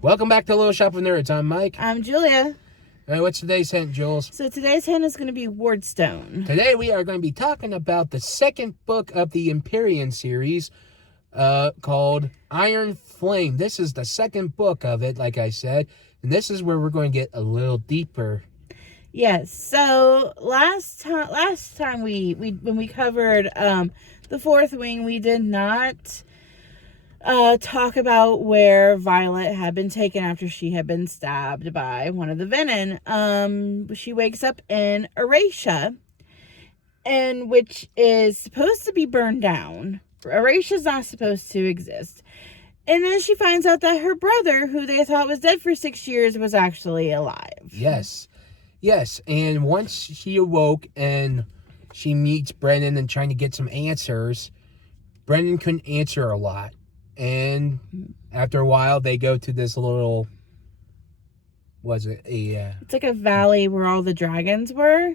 Welcome back to Little Shop of Nerds. I'm Mike. I'm Julia. All right, what's today's hint, Jules? So today's hint is going to be Wardstone. Today we are going to be talking about the second book of the Empyrean series called Iron Flame. This is the second book of it, like I said, and this is where we're going to get a little deeper. Yes. So last time when we covered the Fourth Wing, we did not talk about where Violet had been taken after she had been stabbed by one of the Venin. She wakes up in Eratia, and which is supposed to be burned down. Eratia's not supposed to exist. And then she finds out that her brother, who they thought was dead for 6 years, was actually alive. Yes. And once she awoke and she meets Brennan and trying to get some answers, Brennan couldn't answer a lot. And after a while, they go to this little, It's like a valley where all the dragons were.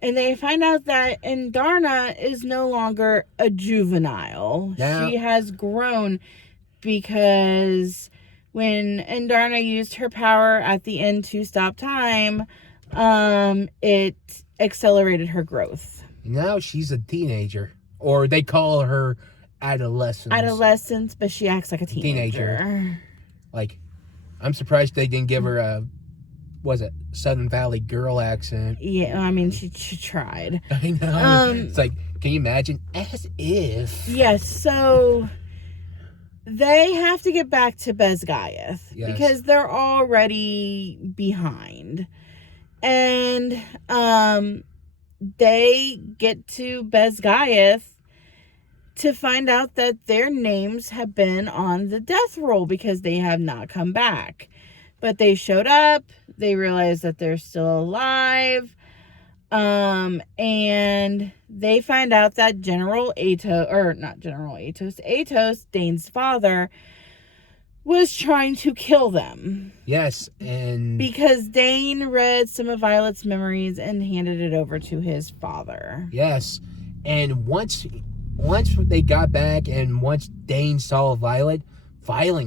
And they find out that Indarna is no longer a juvenile. Now, she has grown because when Indarna used her power at the end to stop time, it accelerated her growth. Now she's a teenager. Or they call her adolescence, but she acts like a teenager. Like, I'm surprised they didn't give her a, Southern Valley girl accent. Yeah, I mean, she tried. I know. It's like, can you imagine? As if. Yes, so they have to get back to Besgaiath. Yes. Because they're already behind. And they get to Besgaiath to find out that their names have been on the death roll because they have not come back. But they showed up, they realized that they're still alive, and they find out that Atos, Dane's father, was trying to kill them. Yes, and because Dane read some of Violet's memories and handed it over to his father. Yes, and once they got back and once Dane saw Violet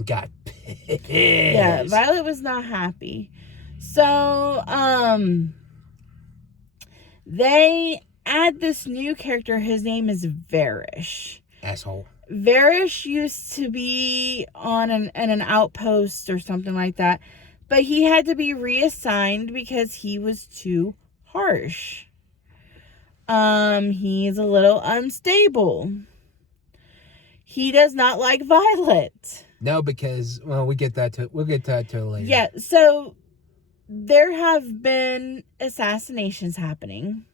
got pissed. Yeah, Violet was not happy. So, they add this new character. His name is Varish. Asshole. Varish used to be on an outpost or something like that, but he had to be reassigned because he was too harsh. He's a little unstable. He does not like Violet. No, because, well, we'll get that to later. Yeah, so there have been assassinations happening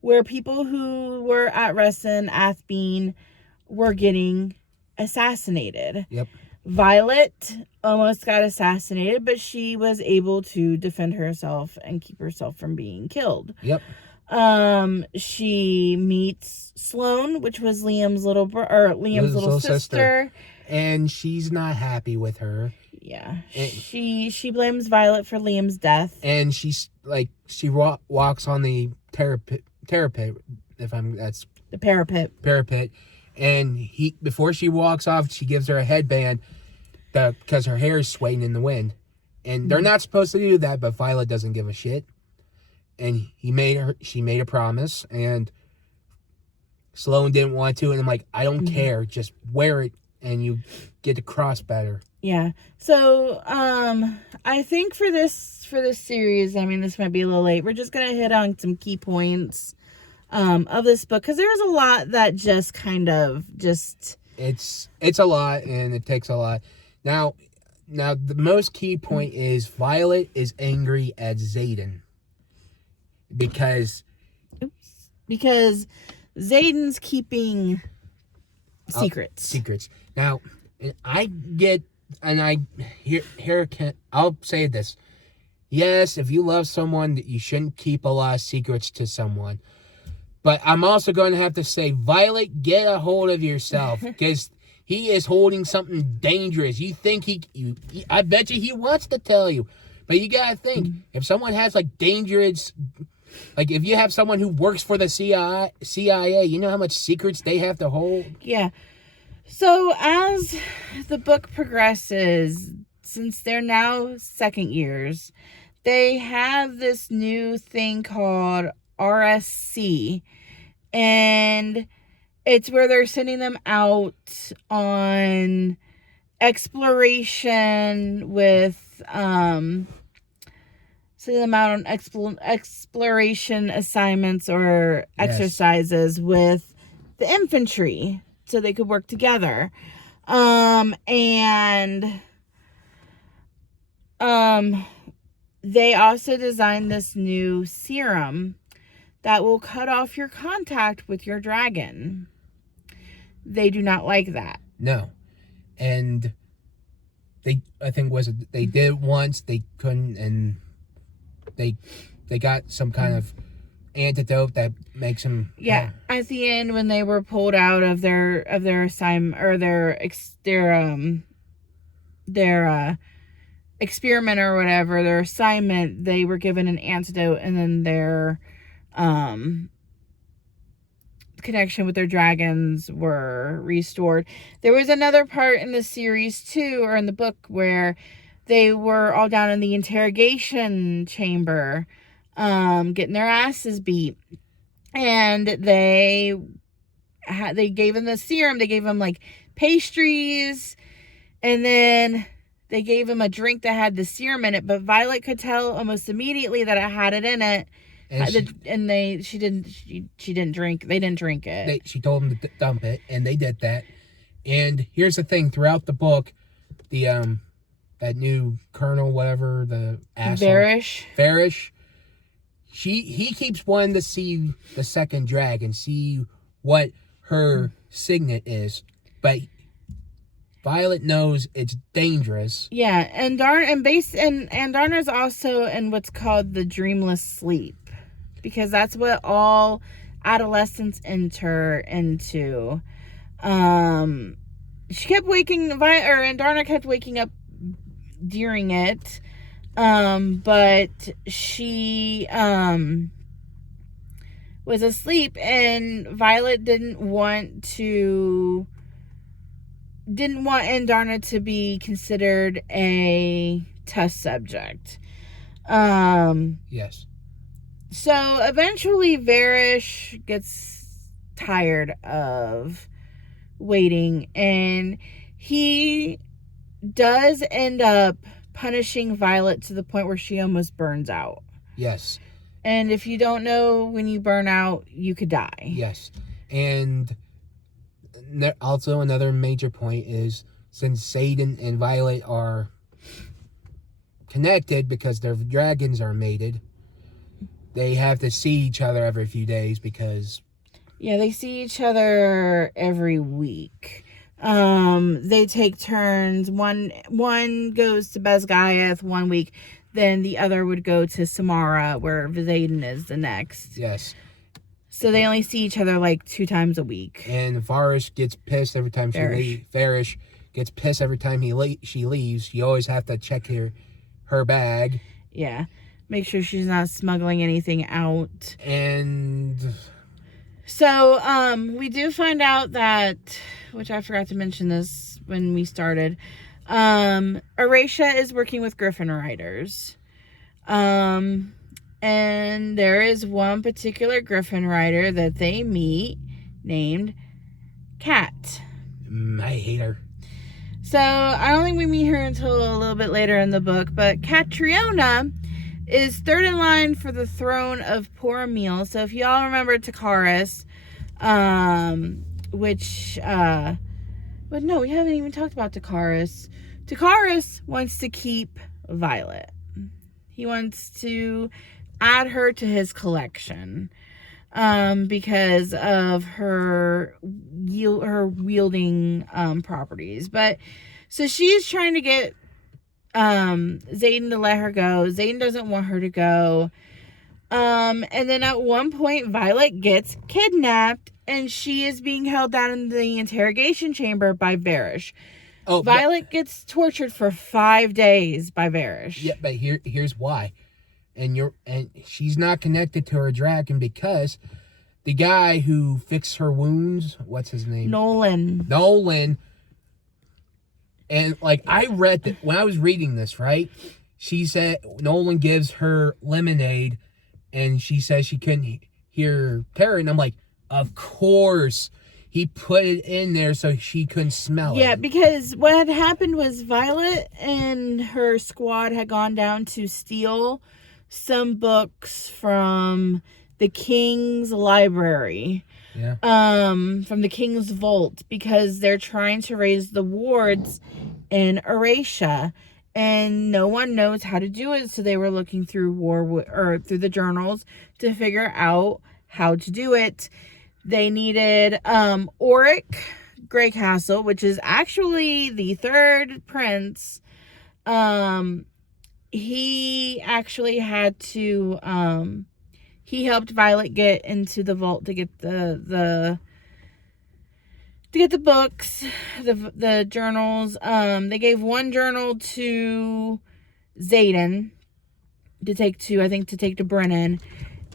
where people who were at Resen, Athbean, were getting assassinated. Yep. Violet almost got assassinated, but she was able to defend herself and keep herself from being killed. Yep. She meets Sloane, which was Liam's little sister, and she's not happy with her. Yeah, she blames Violet for Liam's death, and she's like she walks on the parapet. And before she walks off, she gives her a headband because her hair is swaying in the wind, and they're not supposed to do that, but Violet doesn't give a shit. And she made a promise, and Sloane didn't want to, and I'm like, I don't care, just wear it, and you get to cross better. Yeah. So, I think for this series, I mean, this might be a little late. We're just gonna hit on some key points of this book because there's a lot that just kind of it's a lot, and it takes a lot. Now the most key point is Violet is angry at Xaden. Because Xaden's keeping secrets. Now, I'll say this. Yes, if you love someone, you shouldn't keep a lot of secrets to someone. But I'm also going to have to say, Violet, get a hold of yourself. Because he is holding something dangerous. You think I bet you he wants to tell you. But you got to think, if someone has dangerous Like, if you have someone who works for the CIA, you know how much secrets they have to hold? Yeah. So, as the book progresses, since they're now second years, they have this new thing called RSC, and it's where they're sending them out on exploration with sending them out on exploration assignments or exercises with the infantry so they could work together. They also designed this new serum that will cut off your contact with your dragon. They do not like that. No. And they did it once, they couldn't, and they got some kind of antidote that makes them at the end when they were pulled out of their assignment or their experiment or whatever, their assignment, they were given an antidote, and then their connection with their dragons were restored. There was another part in the series too, or in the book, where they were all down in the interrogation chamber, getting their asses beat, and they gave them the serum. They gave them like pastries, and then they gave him a drink that had the serum in it, but Violet could tell almost immediately that it had it in it. And they didn't drink it. She told them to dump it, and they did that. And here's the thing: throughout the book, the that new colonel, whatever, the asshole, Varish, he keeps wanting to see the second dragon, see what her signet is, but Violet knows it's dangerous. Yeah, and Darna's also in what's called the dreamless sleep, because that's what all adolescents enter into. She kept and Darna kept waking up during it, but she was asleep, and Violet didn't want Darna to be considered a test subject. Yes. So eventually Varish gets tired of waiting, and he does end up punishing Violet to the point where she almost burns out. Yes. And if you don't know, when you burn out, you could die. Yes. And also another major point is, since Xaden and Violet are connected because their dragons are mated, they have to see each other every few days because... Yeah, they see each other every week. They take turns. One goes to Basgiath 1 week, then the other would go to Samara, where Xaden is the next. Yes. So they only see each other like 2 times a week. And Varish gets pissed every time she leaves. Varish gets pissed every time she leaves. You always have to check her bag. Yeah. Make sure she's not smuggling anything out. And so, we do find out that, which I forgot to mention this when we started, Erasia is working with Griffin Riders. And there is one particular Griffin Rider that they meet named Kat. I hate her. So, I don't think we meet her until a little bit later in the book, but Catriona is third in line for the throne of Poor Emil. So if y'all remember Takaris, but no, we haven't even talked about Takaris. Takaris wants to keep Violet. He wants to add her to his collection, because of her wielding properties. But so she's trying to get Xaden to let her go. Xaden doesn't want her to go. And then at one point, Violet gets kidnapped, and she is being held down in the interrogation chamber by Varish. Oh, Violet gets tortured for 5 days by Varish. Yeah, but here's why. And she's not connected to her dragon because the guy who fixed her wounds, what's his name? Nolan. And like I read that when I was reading this, right? She said Nolan gives her lemonade, and she says she couldn't hear Terry, and I'm like, of course. He put it in there so she couldn't smell it. Yeah, because what had happened was Violet and her squad had gone down to steal some books from the King's library. Yeah. From the King's vault, because they're trying to raise the wards in Erasia, and no one knows how to do it, so they were looking through through the journals to figure out how to do it. They needed Auric Greycastle, which is actually the third prince. He actually had to he helped Violet get into the vault to get the books, the journals. They gave one journal to Xaden to take to Brennan,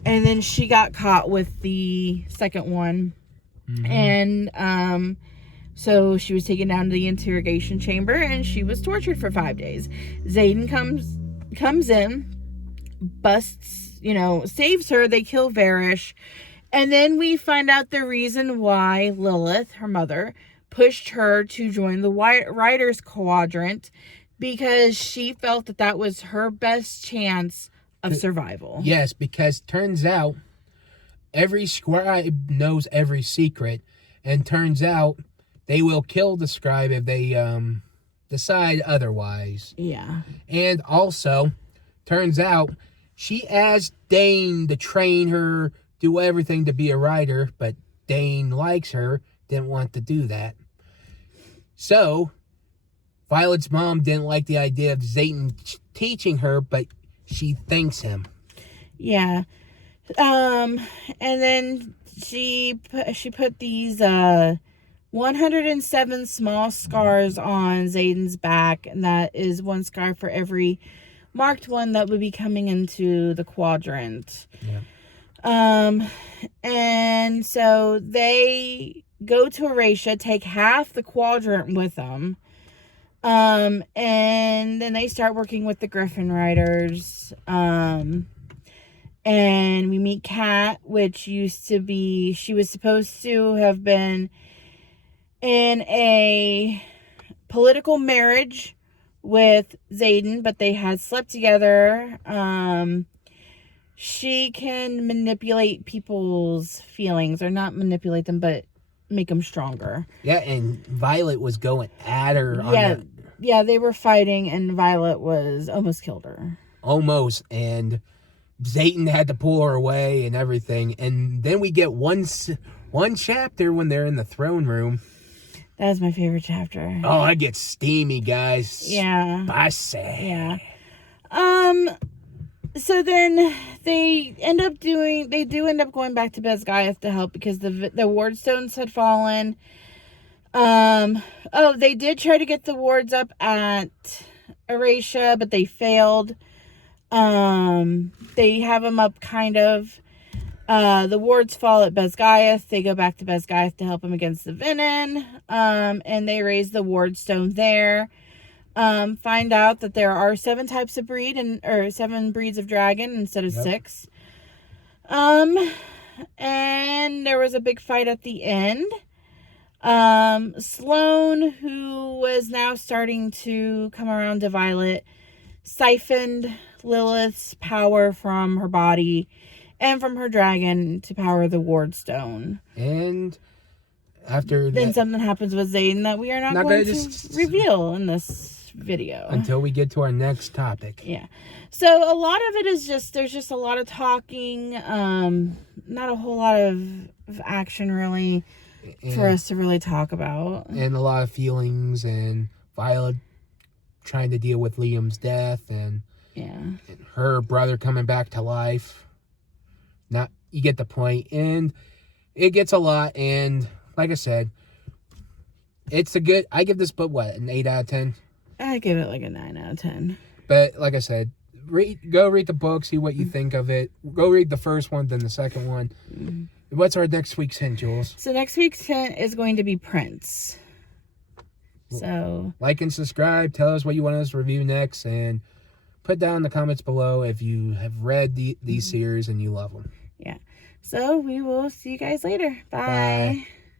and then she got caught with the second one. Mm-hmm. And so she was taken down to the interrogation chamber, and she was tortured for 5 days. Xaden comes in, busts, saves her. They kill Varish. And then we find out the reason why Lilith, her mother, pushed her to join the Riders Quadrant, because she felt that was her best chance of survival. Yes, because turns out every scribe knows every secret, and turns out they will kill the scribe if they decide otherwise. Yeah. And also, turns out she asked Dane to train her, do everything to be a writer, but Dane likes her, didn't want to do that. So, Violet's mom didn't like the idea of Xaden teaching her, but she thanks him. Yeah. And then she put these 107 small scars on Xaden's back, and that is one scar for every marked one that would be coming into the quadrant. Yeah. And so they go to Erasia, take half the quadrant with them. And then they start working with the Griffin Riders. And we meet Kat, which she was supposed to have been in a political marriage with Xaden, but they had slept together. She can manipulate people's feelings, or not manipulate them, but make them stronger. Yeah, and Violet was going at her. Yeah, they were fighting, and Violet almost killed her. Almost, and Xaden had to pull her away and everything. And then we get one chapter when they're in the throne room. That was my favorite chapter. Oh, I get steamy, guys. Yeah. Spicy. Yeah. So then they do end up going back to Besgaiath to help, because the Wardstones had fallen. They did try to get the wards up at Erasia, but they failed. They have them up kind of. The wards fall at Besgaiath. They go back to Besgaiath to help them against the Venin. And they raise the Wardstone there. Find out that there are 7 types of or 7 breeds of dragon instead of 6. And there was a big fight at the end. Sloane, who was now starting to come around to Violet, siphoned Lilith's power from her body and from her dragon to power the Wardstone. And after then something happens with Xaden that we are not going to reveal in this video until we get to our next topic. Yeah. So a lot of it is there's just a lot of talking, not a whole lot of action really for us to really talk about. And a lot of feelings, and Violet trying to deal with Liam's death, and her brother coming back to life. You get the point, and it gets a lot. And like I said, I give this book an 8 out of 10. I give it like a 9 out of 10. But like I said, go read the book, see what you think of it. Go read the first one, then the second one. Mm-hmm. What's our next week's hint, Jules? So next week's hint is going to be Prince. So like and subscribe. Tell us what you want us to review next, and put down in the comments below if you have read these series and you love them. yeah. So we will see you guys later. Bye. Bye.